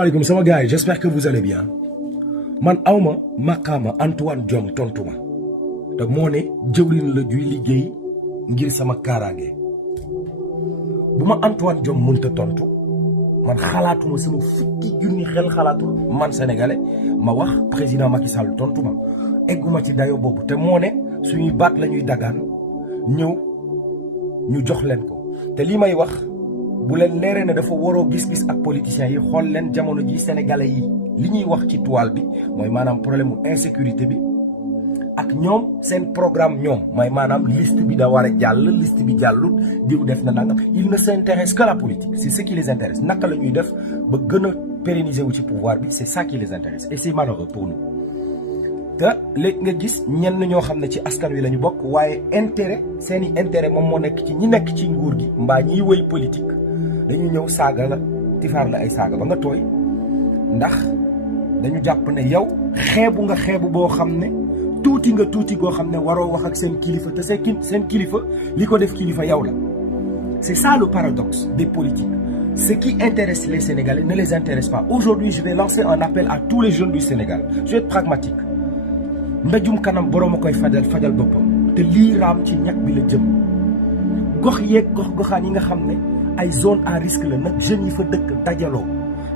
Salam sama gars, j'espère que vous allez bien. Man awma maqama Antoine Diome tontuma te moo ne jëwriñ la juy liggéey ngir sama kaaraange bu ma Antoine Diome mënta tontu man xalaatuma sama fukki junni xel xalaatul man sénégalais ma wax président Macky Sall tontuma egguma ci dayo boobu te moo ne suñuy baat la ñuy dagaan ñëw ñu jox leen ko te lii may wax bu leen leeree ne dafa waroo gis-gis ak politiciens yi xool leen jamono ji sénégalais yi li ñuy wax ci toile bi mooy maanaam problème mu insécurité bi ak ñoom seen programme ñoom mooy maanaam liste bi da war a jàll liste bi jàllut diw def na nangam il ne s'intéresse que la politique c'est ce qui les intéresse naka la ñuy def ba gën a pérenniser wu ci pouvoir bi c'est ça qui les intéresse et c'est malheureux pour nous te léegi nga gis ñenn ñoo xam ne ci askan wi la ñu bokk waaye intérêt seeni intérêt moom moo nekk ci ñi nekk ci nguur gi mbaa ñiy wëy politique dañu ñëw saaga la tifaar la ay saaga ba nga tooy ndax dañu jàpp ne yow xeebu nga xeebu boo xam ne tuuti nga tuuti goo xam ne waroo wax ak seen kilifa te seen kilifa li ko def kilifa yow la. C'est ça le paradoxe des politiques. Ce qui intéresse les Sénégalais ne les intéresse pas. Aujourd'hui, je vais lancer un appel à tous les jeunes du Sénégal. Je vais être pragmatique. Mbéjum kanam borom a koy fajal boppam te lii raam ci ñàkk bi la jëm gox yeeg goxaan yi nga xam ne ay zone à risque la nag jeunes yi fa dëkk dajaloo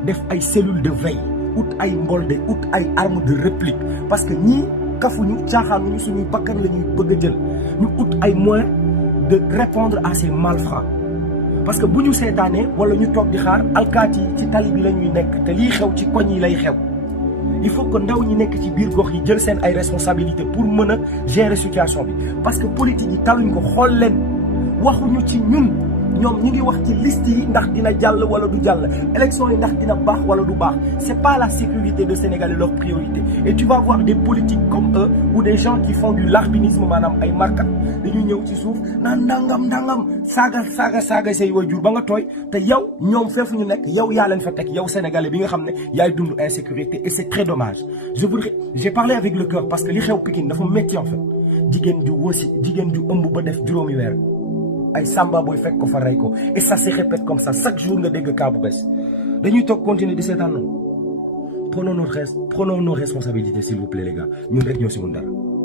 def ay cellules de veille ut ay mbolde ut ay armes de réplique parce que ñii kafuñu caaxaanuñu suñuy bakkan la ñuy bëgg a jël ñu ut ay moyens de répondre à ces malfrats parce que bu ñu seetaanee wala ñu toog di xaar alkaati yi ci tali bi la ñuy nekk te lii xew ci koñ yi lay xew il faut que ndaw ñi nekk ci biir gox yi jël seen ay responsabilités pour mën a gérer situation bi parce que politique yi taluñ ko xool leen waxuñu ci ñun ñoom ñu ngi wax ci liste yi ndax dina jàll wala du jàll élection yi ndax dina baax wala du baax c'est pas la sécurité de Sénégal leur priorité et tu vas voir des politiques comme eux ou des gens qui font du larbinisme maanaam ay markat dañu ñëw ci suuf naan ndangam saaga say waajur ba nga tooy te yow ñoom feefu ñu nekk yow yaa leen fa teg yow sénégalais bi nga xam ne yaay dund insécurité et c'est très dommage j'ai parlé avec le cœur parce que li xew Pikine dafa métti en fait jigéen ju ëmb ba def juróomi weer ay samba booy fekk ko fa rey ko et ça se répète comme ça chaque jour nga dégg cas bu bees dañuy toog continuer di seetaan noonu prenons nos responsabilités s'il vous plaît les gars ñun rek ñoo si mun dara